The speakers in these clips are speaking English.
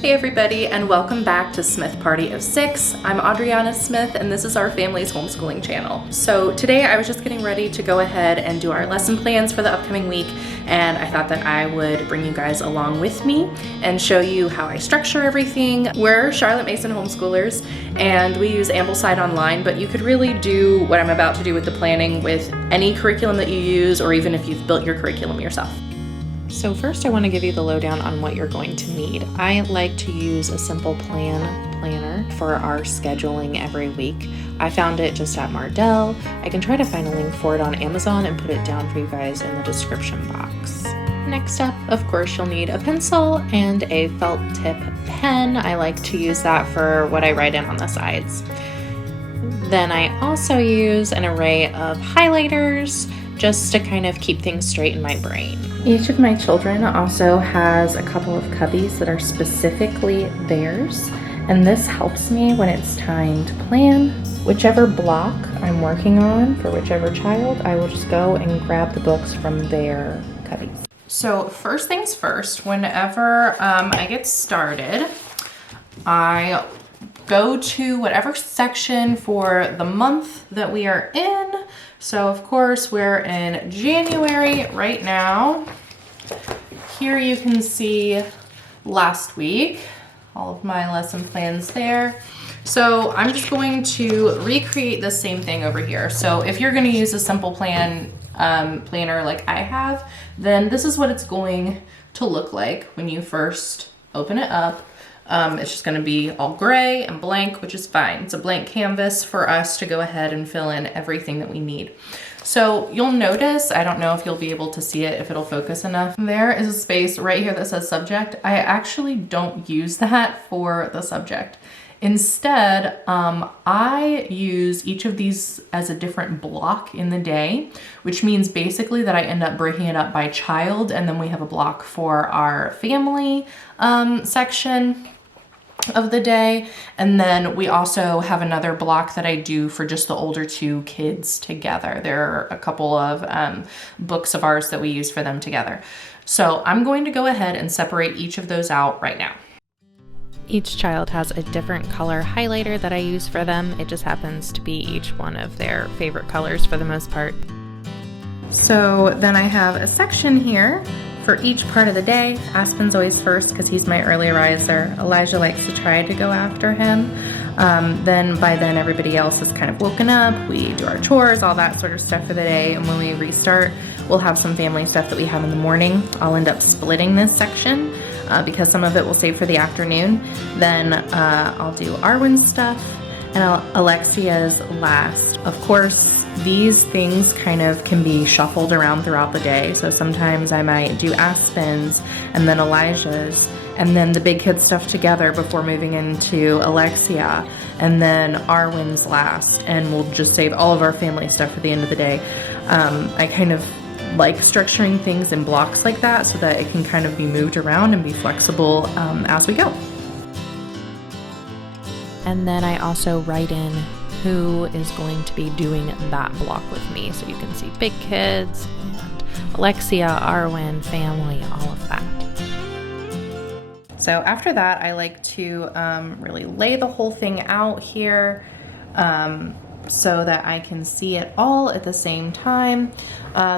Hey everybody, and welcome back to Smith Party of Six. I'm Audriana Smith, and this is our family's homeschooling channel. So today I was just getting ready to go ahead and do our lesson plans for the upcoming week, and I thought that I would bring you guys along with me and show you how I structure everything. We're Charlotte Mason homeschoolers, and we use Ambleside Online, but you could really do what I'm about to do with the planning with any curriculum that you use, or even if you've built your curriculum yourself. So first I want to give you the lowdown on what you're going to need. I like to use a simple planner for our scheduling every week. I found it just at Mardell. I can try to find a link for it on Amazon and put it down for you guys in the description box. Next up, of course, you'll need a pencil and a felt tip pen. I like to use that for what I write in on the sides. Then I also use an array of highlighters just to kind of keep things straight in my brain. Each of my children also has a couple of cubbies that are specifically theirs, and this helps me when it's time to plan. Whichever block I'm working on for whichever child, I will just go and grab the books from their cubbies. So first things first, whenever I get started, I go to whatever section for the month that we are in. So of course we're in January right now. Here you can see last week, all of my lesson plans there. So I'm just going to recreate the same thing over here. So if you're going to use a simple planner like I have, then this is what it's going to look like when you first open it up. It's just going to be all gray and blank, which is fine. It's a blank canvas for us to go ahead and fill in everything that we need. So you'll notice, I don't know if you'll be able to see it, if it'll focus enough. There is a space right here that says subject. I actually don't use that for the subject. Instead, I use each of these as a different block in the day, which means basically that I end up breaking it up by child, and then we have a block for our family section of the day, and then we also have another block that I do for just the older two kids together. There are a couple of books of ours that we use for them together. So I'm going to go ahead and separate each of those out right now. Each child has a different color highlighter that I use for them. It just happens to be each one of their favorite colors for the most part. So then I have a section here for each part of the day. Aspen's always first because he's my early riser. Elijah likes to try to go after him. Then by then everybody else is kind of woken up. We do our chores, all that sort of stuff for the day. And when we restart, we'll have some family stuff that we have in the morning. I'll end up splitting this section because some of it we'll save for the afternoon. Then I'll do Arwen's stuff and Alexia's last. Of course, these things kind of can be shuffled around throughout the day. So sometimes I might do Aspen's and then Elijah's and then the big kid stuff together before moving into Alexia, and then Arwen's last, and we'll just save all of our family stuff for the end of the day. I kind of like structuring things in blocks like that so that it can kind of be moved around and be flexible as we go. And then I also write in who is going to be doing that block with me. So you can see big kids and Alexia, Arwen, family, all of that. So after that, I like to really lay the whole thing out here so that I can see it all at the same time.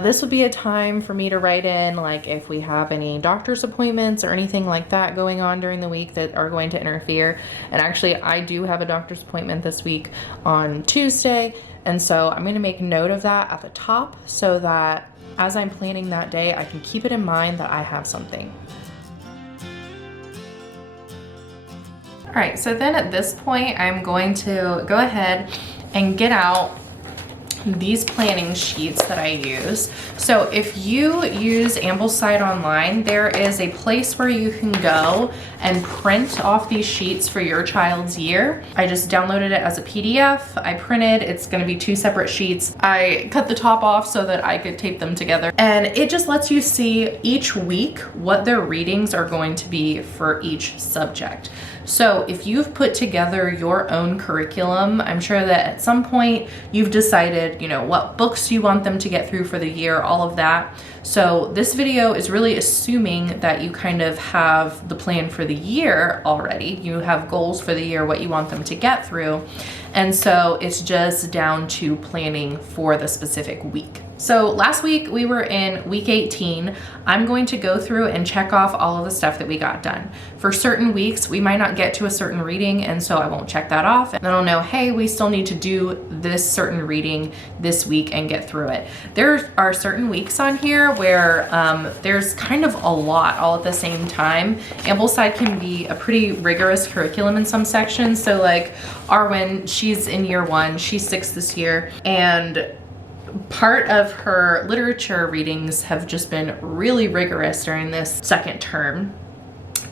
This would be a time for me to write in, like if we have any doctor's appointments or anything like that going on during the week that are going to interfere. And actually, I do have a doctor's appointment this week on Tuesday. And so I'm going to make note of that at the top so that as I'm planning that day, I can keep it in mind that I have something. All right, so then at this point, I'm going to go ahead and get out these planning sheets that I use. So if you use Ambleside Online, there is a place where you can go and print off these sheets for your child's year. I just downloaded it as a PDF. I printed, it's gonna be 2 separate sheets. I cut the top off so that I could tape them together. And it just lets you see each week what their readings are going to be for each subject. So if you've put together your own curriculum, I'm sure that at some point you've decided decided, you know, what books you want them to get through for the year, all of that. So this video is really assuming that you kind of have the plan for the year already. You have goals for the year, what you want them to get through. And so it's just down to planning for the specific week. So last week we were in week 18. I'm going to go through and check off all of the stuff that we got done. For certain weeks, we might not get to a certain reading, and so I won't check that off. And then I'll know, hey, we still need to do this certain reading this week and get through it. There are certain weeks on here where there's kind of a lot all at the same time. Ambleside can be a pretty rigorous curriculum in some sections. So like Arwen, she's in year 1, she's 6 this year, and part of her literature readings have just been really rigorous during this second term.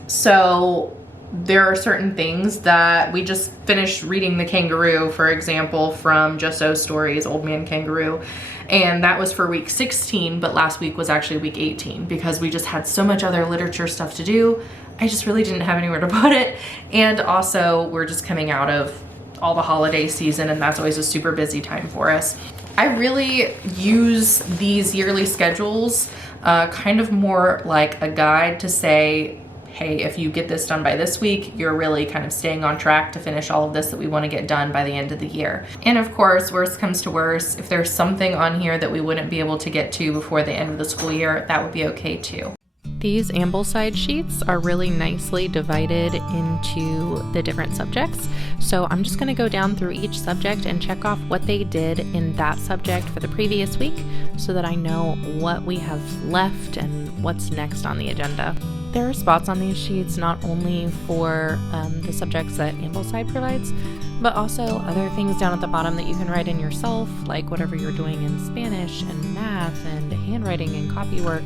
So there are certain things that we just finished reading The Kangaroo, for example, from Just So Stories, Old Man Kangaroo. And that was for week 16, but last week was actually week 18 because we just had so much other literature stuff to do. I just really didn't have anywhere to put it. And also we're just coming out of all the holiday season, and that's always a super busy time for us. I really use these yearly schedules kind of more like a guide to say, hey, if you get this done by this week, you're really kind of staying on track to finish all of this that we want to get done by the end of the year. And of course, worst comes to worst, if there's something on here that we wouldn't be able to get to before the end of the school year, that would be okay too. These Ambleside sheets are really nicely divided into the different subjects. So I'm just going to go down through each subject and check off what they did in that subject for the previous week so that I know what we have left and what's next on the agenda. There are spots on these sheets not only for the subjects that Ambleside provides, but also other things down at the bottom that you can write in yourself, like whatever you're doing in Spanish and math and handwriting and copy work,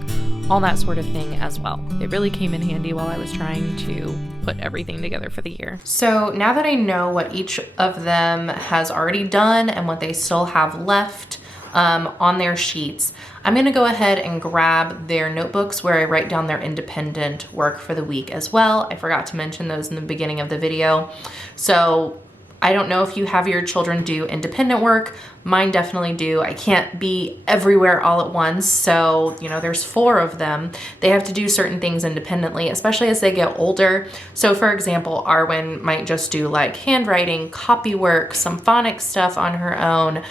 all that sort of thing as well. It really came in handy while I was trying to put everything together for the year. So now that I know what each of them has already done and what they still have left on their sheets, I'm going to go ahead and grab their notebooks where I write down their independent work for the week as well. I forgot to mention those in the beginning of the video. So I don't know if you have your children do independent work. Mine definitely do. I can't be everywhere all at once. So, you know, there's 4 of them. They have to do certain things independently, especially as they get older. So for example, Arwen might just do like handwriting, copy work, some phonics stuff on her own.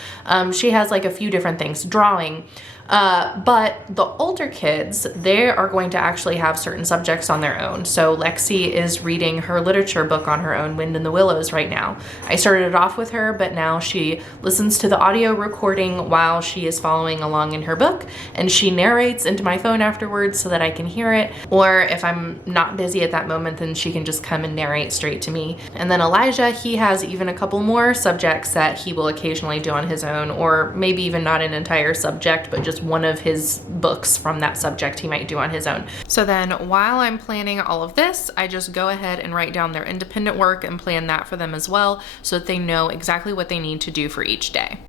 She has like a few different things, drawing. But the older kids, they are going to actually have certain subjects on their own. So Lexi is reading her literature book on her own, Wind in the Willows, right now. I started it off with her, but now she listens to the audio recording while she is following along in her book, and she narrates into my phone afterwards so that I can hear it. Or if I'm not busy at that moment, then she can just come and narrate straight to me. And then Elijah, he has even a couple more subjects that he will occasionally do on his own, or maybe even not an entire subject, but just one of his books from that subject he might do on his own. So then while I'm planning all of this, I just go ahead and write down their independent work and plan that for them as well so that they know exactly what they need to do for each day.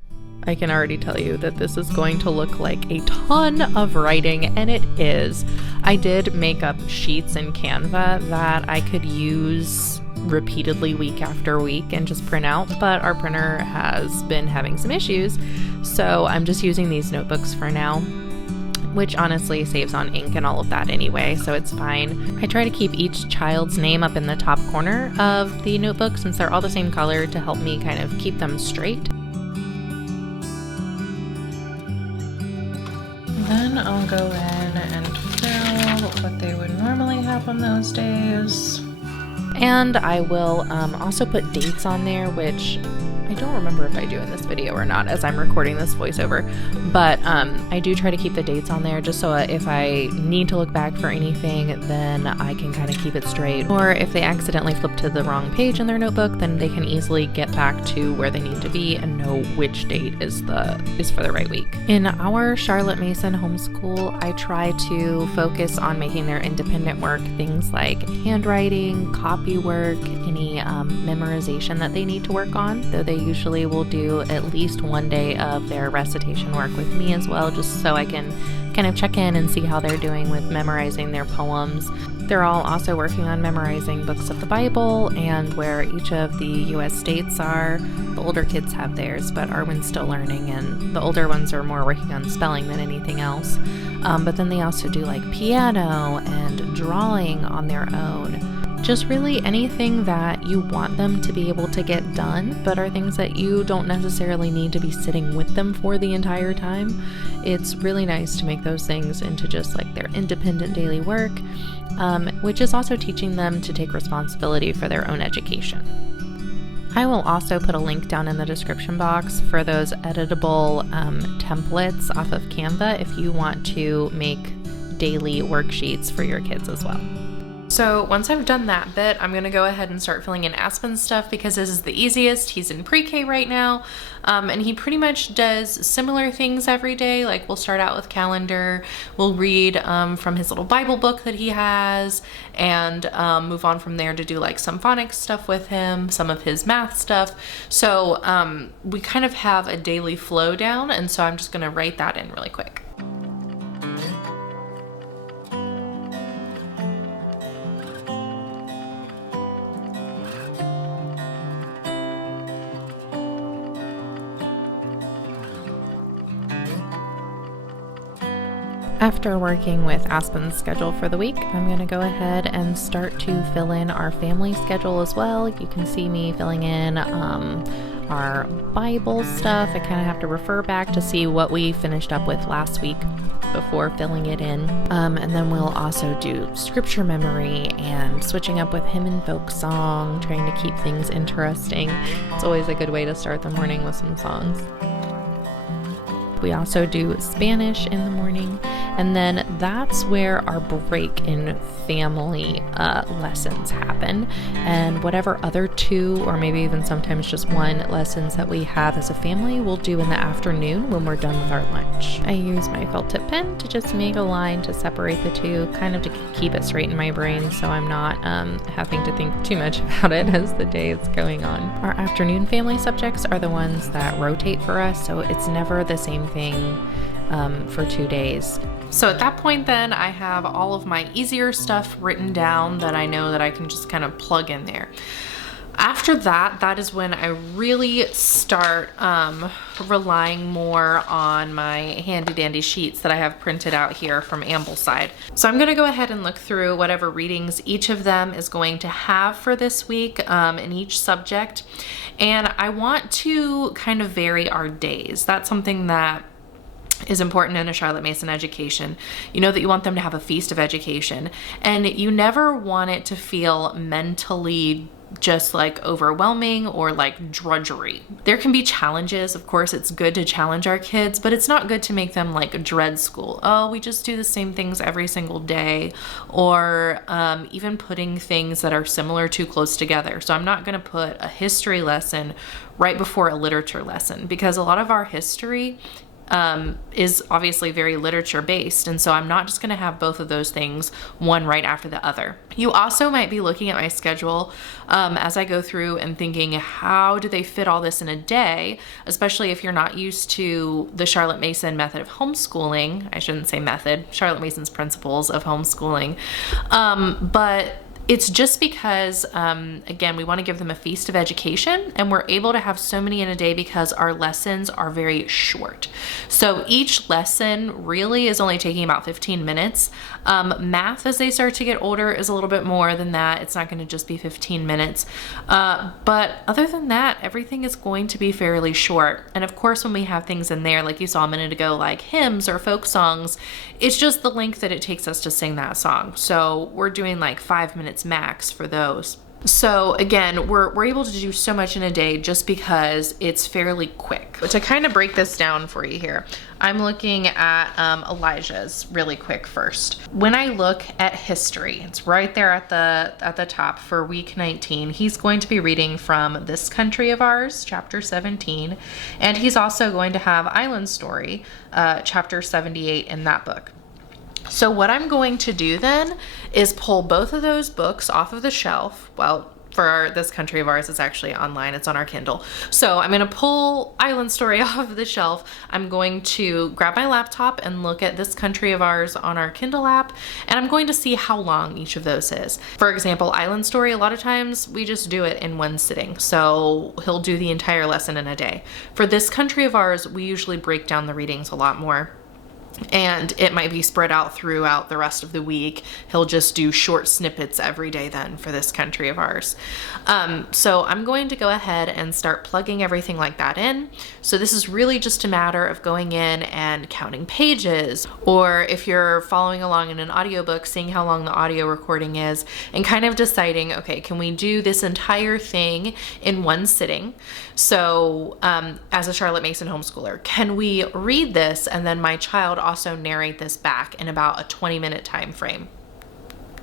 I can already tell you that this is going to look like a ton of writing, and it is. I did make up sheets in Canva that I could use repeatedly week after week and just print out, but our printer has been having some issues, so I'm just using these notebooks for now, which honestly saves on ink and all of that anyway, so it's fine. I try to keep each child's name up in the top corner of the notebook since they're all the same color to help me kind of keep them straight. Then I'll go in and fill what they would normally have on those days. And I will also put dates on there, which I don't remember if I do in this video or not as I'm recording this voiceover, but I do try to keep the dates on there just so if I need to look back for anything, then I can kind of keep it straight. Or if they accidentally flip to the wrong page in their notebook, then they can easily get back to where they need to be and know which date is for the right week. In our Charlotte Mason homeschool, I try to focus on making their independent work things like handwriting, copy work, any memorization that they need to work on, though they usually will do at least one day of their recitation work with me as well, just so I can kind of check in and see how they're doing with memorizing their poems. They're all also working on memorizing books of the Bible and where each of the U.S. states are. The older kids have theirs, but Arwen's still learning, and the older ones are more working on spelling than anything else. But then they also do like piano and drawing on their own. Just really anything that you want them to be able to get done, but are things that you don't necessarily need to be sitting with them for the entire time. It's really nice to make those things into just like their independent daily work, which is also teaching them to take responsibility for their own education. I will also put a link down in the description box for those editable templates off of Canva if you want to make daily worksheets for your kids as well. So once I've done that bit, I'm going to go ahead and start filling in Aspen's stuff because this is the easiest. He's in pre-K right now, and he pretty much does similar things every day. Like we'll start out with calendar, we'll read from his little Bible book that he has, and move on from there to do like some phonics stuff with him, some of his math stuff. So we kind of have a daily flow down, and so I'm just going to write that in really quick. After working with Aspen's schedule for the week, I'm going to go ahead and start to fill in our family schedule as well. You can see me filling in our Bible stuff. I kind of have to refer back to see what we finished up with last week before filling it in. And then we'll also do scripture memory and switching up with hymn and folk song, trying to keep things interesting. It's always a good way to start the morning with some songs. We also do Spanish in the morning, and then that's where our break in family lessons happen. And whatever other 2 or maybe even sometimes just 1 lessons that we have as a family, we'll do in the afternoon when we're done with our lunch. I use my felt tip pen to just make a line to separate the 2, kind of to keep it straight in my brain so I'm not having to think too much about it as the day is going on. Our afternoon family subjects are the ones that rotate for us, so it's never the same thing for 2 days. So at that point then I have all of my easier stuff written down that I know that I can just kind of plug in there. After that, that is when I really start relying more on my handy dandy sheets that I have printed out here from Ambleside. So I'm going to go ahead and look through whatever readings each of them is going to have for this week in each subject. And I want to kind of vary our days. That's something that is important in a Charlotte Mason education. You know that you want them to have a feast of education, and you never want it to feel mentally just like overwhelming or like drudgery. There can be challenges. Of course, it's good to challenge our kids, but it's not good to make them like dread school. Oh, we just do the same things every single day, or even putting things that are similar too close together. So I'm not going to put a history lesson right before a literature lesson, because a lot of our history is obviously very literature based. And so I'm not just going to have both of those things one right after the other. You also might be looking at my schedule as I go through and thinking, how do they fit all this in a day? Especially if you're not used to the Charlotte Mason method of homeschooling. I shouldn't say method, Charlotte Mason's principles of homeschooling. But it's just because, again, we want to give them a feast of education, and we're able to have so many in a day because our lessons are very short. So each lesson really is only taking about 15 minutes. Math, as they start to get older, is a little bit more than that. It's not going to just be 15 minutes. But other than that, everything is going to be fairly short. And of course, when we have things in there, like you saw a minute ago, like hymns or folk songs, it's just the length that it takes us to sing that song. So we're doing like 5 minutes max for those. So again, we're able to do so much in a day just because it's fairly quick. But to kind of break this down for you here, I'm looking at Elijah's really quick first. When I look at history, it's right there at the top for week 19. He's going to be reading from This Country of Ours, chapter 17, and he's also going to have Island Story, chapter 78 in that book. So what I'm going to do then is pull both of those books off of the shelf. Well, for This Country of Ours. It's actually online. It's on our Kindle. So I'm going to pull Island Story off the shelf. I'm going to grab my laptop and look at This Country of Ours on our Kindle app, and I'm going to see how long each of those is. For example, Island Story, a lot of times we just do it in one sitting. So he'll do the entire lesson in a day. For This Country of Ours, we usually break down the readings a lot more, and it might be spread out throughout the rest of the week. He'll just do short snippets every day then for This Country of Ours. So I'm going to go ahead and start plugging everything like that in. So this is really just a matter of going in and counting pages, or if you're following along in an audiobook, seeing how long the audio recording is and kind of deciding, okay, can we do this entire thing in one sitting? So as a Charlotte Mason homeschooler, can we read this and then my child also narrate this back in about a 20-minute time frame?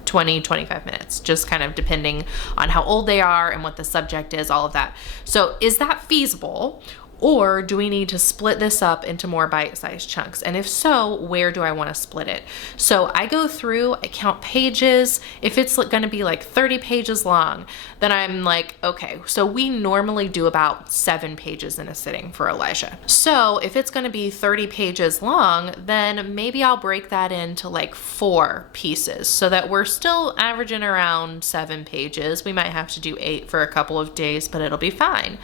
20-25 minutes, just kind of depending on how old they are and what the subject is, all of that. So is that feasible? Or do we need to split this up into more bite-sized chunks? And if so, where do I want to split it? So I go through, I count pages. If it's going to be like 30 pages long, then I'm like, okay, so we normally do about 7 pages in a sitting for Elijah. So if it's going to be 30 pages long, then maybe I'll break that into like 4 pieces so that we're still averaging around 7 pages. We might have to do 8 for a couple of days, but it'll be fine.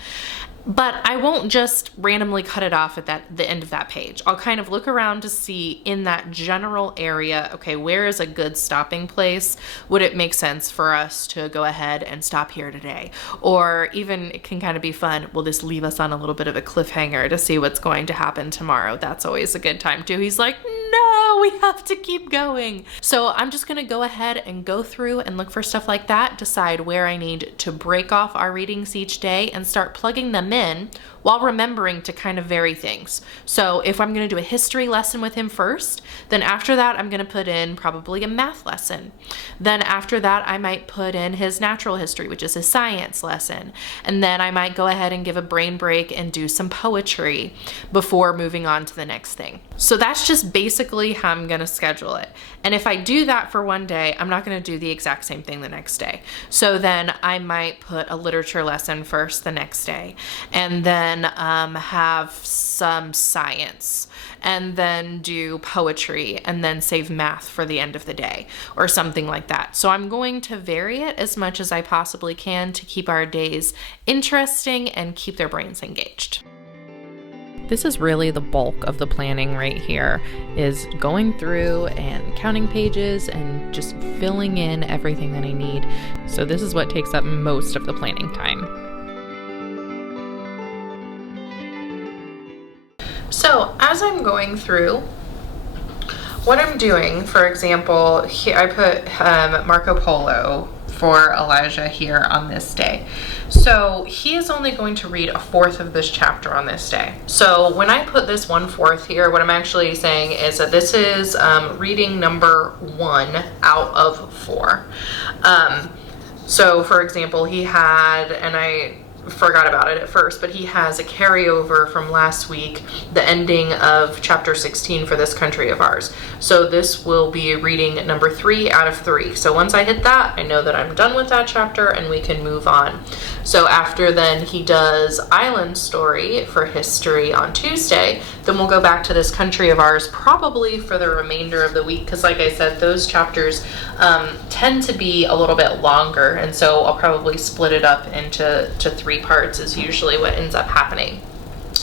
But I won't just randomly cut it off at the end of that page. I'll kind of look around to see in that general area, okay, where is a good stopping place? Would it make sense for us to go ahead and stop here today? Or even it can kind of be fun, will this leave us on a little bit of a cliffhanger to see what's going to happen tomorrow? That's always a good time too. He's like, no, we have to keep going. So I'm just gonna go ahead and go through and look for stuff like that, decide where I need to break off our readings each day and start plugging them in while remembering to kind of vary things. So if I'm going to do a history lesson with him first, then after that I'm going to put in probably a math lesson. Then after that I might put in his natural history, which is his science lesson. And then I might go ahead and give a brain break and do some poetry before moving on to the next thing. So that's just basically how I'm going to schedule it. And if I do that for one day, I'm not going to do the exact same thing the next day. So then I might put a literature lesson first the next day, and then have some science, and then do poetry, and then save math for the end of the day or something like that. So I'm going to vary it as much as I possibly can to keep our days interesting and keep their brains engaged. This is really the bulk of the planning right here, is going through and counting pages and just filling in everything that I need. So this is what takes up most of the planning time. So as I'm going through, what I'm doing, for example, here I put Marco Polo for Elijah here on this day. So he is only going to read 1/4 of this chapter on this day. So when I put this 1/4 here, what I'm actually saying is that this is reading number 1 out of 4. So for example, he had, and I forgot about it at first, but he has a carryover from last week, the ending of chapter 16 for This Country of Ours. So this will be reading number 3 out of 3. So once I hit that, I know that I'm done with that chapter and we can move on. So after then he does Island Story for history on Tuesday, then we'll go back to This Country of Ours probably for the remainder of the week, because like I said, those chapters tend to be a little bit longer, and so I'll probably split it up into 3 parts is usually what ends up happening.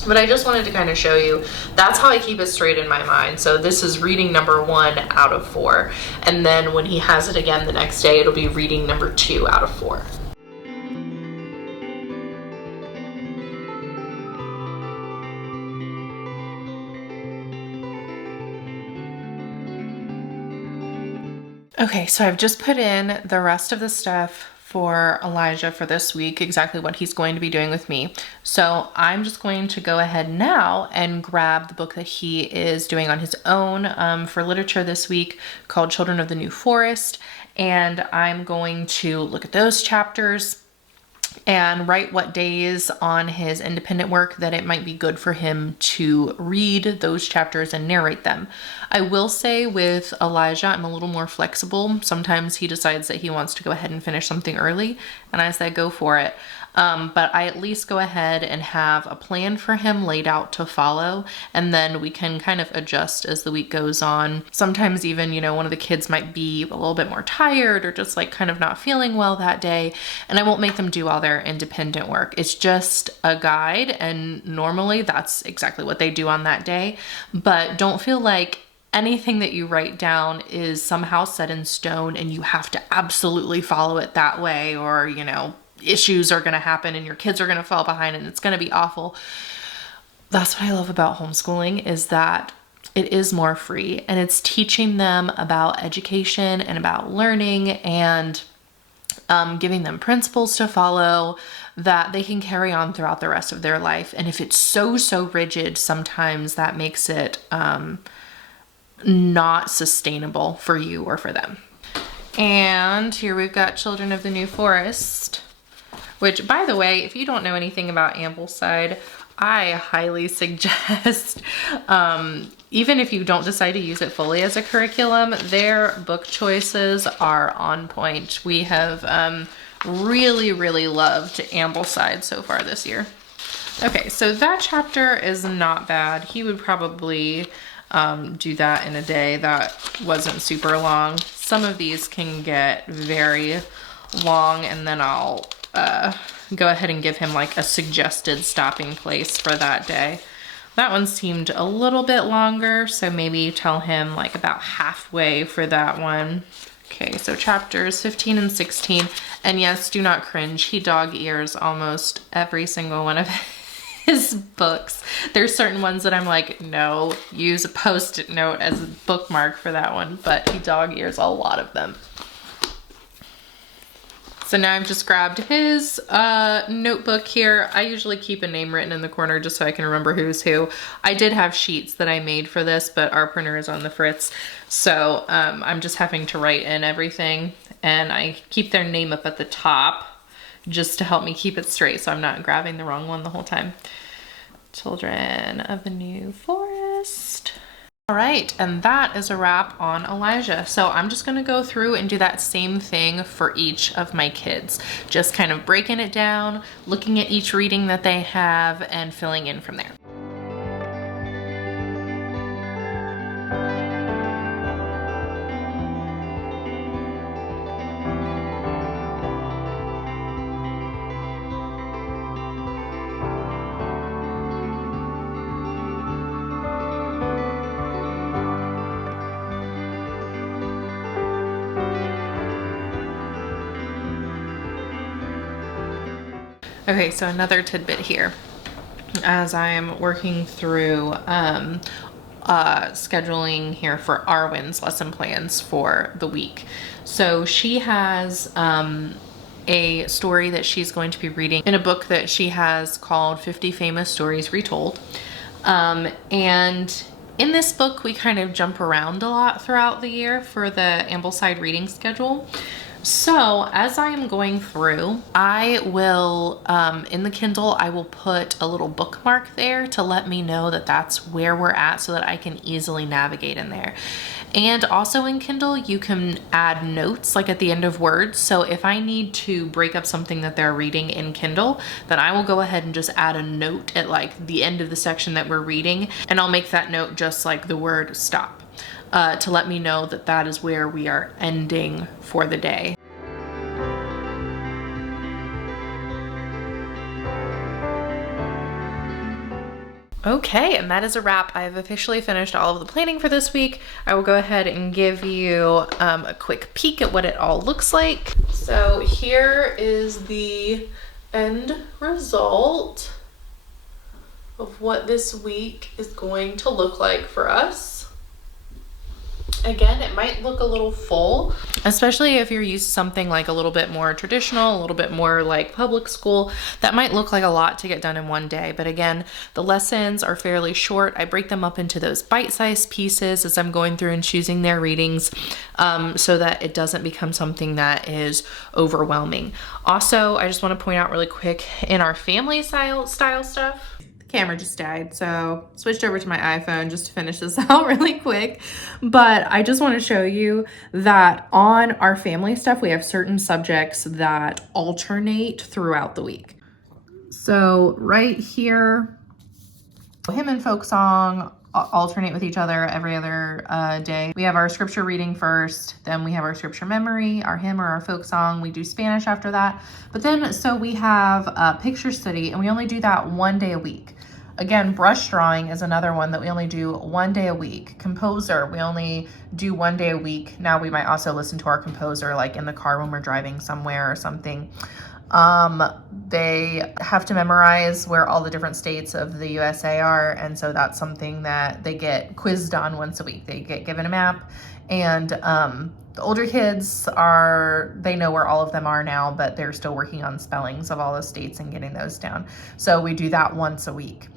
But I just wanted to kind of show you, that's how I keep it straight in my mind. So this is reading number 1 out of 4. And then when he has it again the next day, it'll be reading number 2 out of 4. Okay, so I've just put in the rest of the stuff for Elijah for this week, exactly what he's going to be doing with me. So I'm just going to go ahead now and grab the book that he is doing on his own for literature this week, called Children of the New Forest. And I'm going to look at those chapters and write what days on his independent work that it might be good for him to read those chapters and narrate them. I will say with Elijah, I'm a little more flexible. Sometimes he decides that he wants to go ahead and finish something early, and I say go for it. But I at least go ahead and have a plan for him laid out to follow, and then we can kind of adjust as the week goes on. Sometimes even, one of the kids might be a little bit more tired or just like kind of not feeling well that day, and I won't make them do all their independent work. It's just a guide, and normally that's exactly what they do on that day. But don't feel like anything that you write down is somehow set in stone and you have to absolutely follow it that way, or, issues are going to happen and your kids are going to fall behind and it's going to be awful. That's what I love about homeschooling, is that it is more free, and it's teaching them about education and about learning, and giving them principles to follow that they can carry on throughout the rest of their life. And if it's so rigid, sometimes that makes it not sustainable for you or for them. And here we've got Children of the New Forest, which, by the way, if you don't know anything about Ambleside, I highly suggest, even if you don't decide to use it fully as a curriculum, their book choices are on point. We have really loved Ambleside so far this year. Okay, so that chapter is not bad. He would probably do that in a day. That wasn't super long. Some of these can get very long, and then I'll go ahead and give him like a suggested stopping place for that day. That one seemed a little bit longer, so maybe tell him like about halfway for that one. Okay, so chapters 15 and 16. And yes, do not cringe. He dog ears almost every single one of his books. There's certain ones that I'm like, no, use a post-it note as a bookmark for that one, but he dog ears a lot of them. So now I've just grabbed his notebook here. I usually keep a name written in the corner just so I can remember who's who. I did have sheets that I made for this, but our printer is on the fritz. So I'm just having to write in everything, and I keep their name up at the top just to help me keep it straight so I'm not grabbing the wrong one the whole time. Children of the New Forest. All right, and that is a wrap on Elijah. So I'm just gonna go through and do that same thing for each of my kids. Just kind of breaking it down, looking at each reading that they have, and filling in from there. Okay, so another tidbit here as I am working through scheduling here for Arwen's lesson plans for the week. So she has a story that she's going to be reading in a book that she has called 50 Famous Stories Retold. And in this book, we kind of jump around a lot throughout the year for the Ambleside reading schedule. So as I am going through, I will, in the Kindle, I will put a little bookmark there to let me know that that's where we're at so that I can easily navigate in there. And also in Kindle, you can add notes like at the end of words. So if I need to break up something that they're reading in Kindle, then I will go ahead and just add a note at like the end of the section that we're reading. And I'll make that note just like the word stop. To let me know that that is where we are ending for the day. Okay, and that is a wrap. I have officially finished all of the planning for this week. I will go ahead and give you a quick peek at what it all looks like. So here is the end result of what this week is going to look like for us. Again, it might look a little full, especially if you're used to something like a little bit more traditional, a little bit more like public school. That might look like a lot to get done in one day. But again, the lessons are fairly short. I break them up into those bite-sized pieces as I'm going through and choosing their readings, so that it doesn't become something that is overwhelming. Also, I just want to point out really quick, in our family style stuff, camera just died, so switched over to my iPhone just to finish this out really quick. But I just want to show you that on our family stuff, we have certain subjects that alternate throughout the week. So right here, hymn and folk song alternate with each other every other day. We have our scripture reading first, then we have our scripture memory, our hymn or our folk song. We do Spanish after that. But then, so we have a picture study, and we only do that one day a week. Again, brush drawing is another one that we only do one day a week. Composer, we only do one day a week. Now we might also listen to our composer like in the car when we're driving somewhere or something. They have to memorize where all the different states of the USA are, and so that's something that they get quizzed on once a week. They get given a map, and the older kids they know where all of them are now, but they're still working on spellings of all the states and getting those down. So we do that once a week.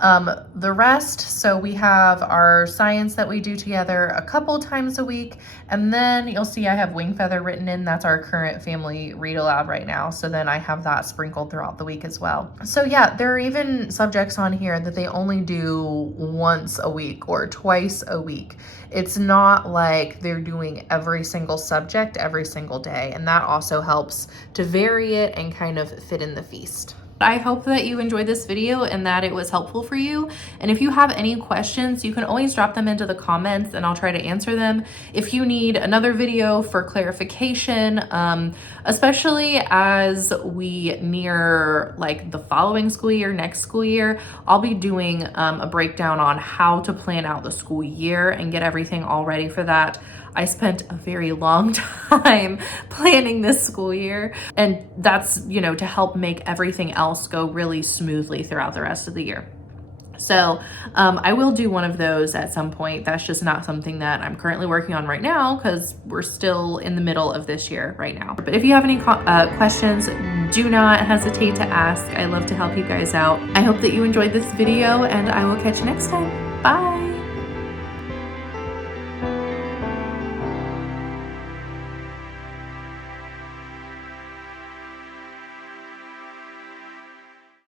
The rest, so we have our science that we do together a couple times a week, and then you'll see I have Wing Feather written in. That's our current family read aloud right now. So then I have that sprinkled throughout the week as well. So yeah, there are even subjects on here that they only do once a week or twice a week. It's not like they're doing every single subject every single day, and that also helps to vary it and kind of fit in the feast. I hope that you enjoyed this video and that it was helpful for you. And if you have any questions, you can always drop them into the comments and I'll try to answer them. If you need another video for clarification, especially as we near like the following school year, next school year, I'll be doing a breakdown on how to plan out the school year and get everything all ready for that. I spent a very long time planning this school year, and that's, you know, to help make everything else go really smoothly throughout the rest of the year. So I will do one of those at some point. That's just not something that I'm currently working on right now because we're still in the middle of this year right now. But if you have any questions, do not hesitate to ask. I love to help you guys out. I hope that you enjoyed this video, and I will catch you next time. Bye.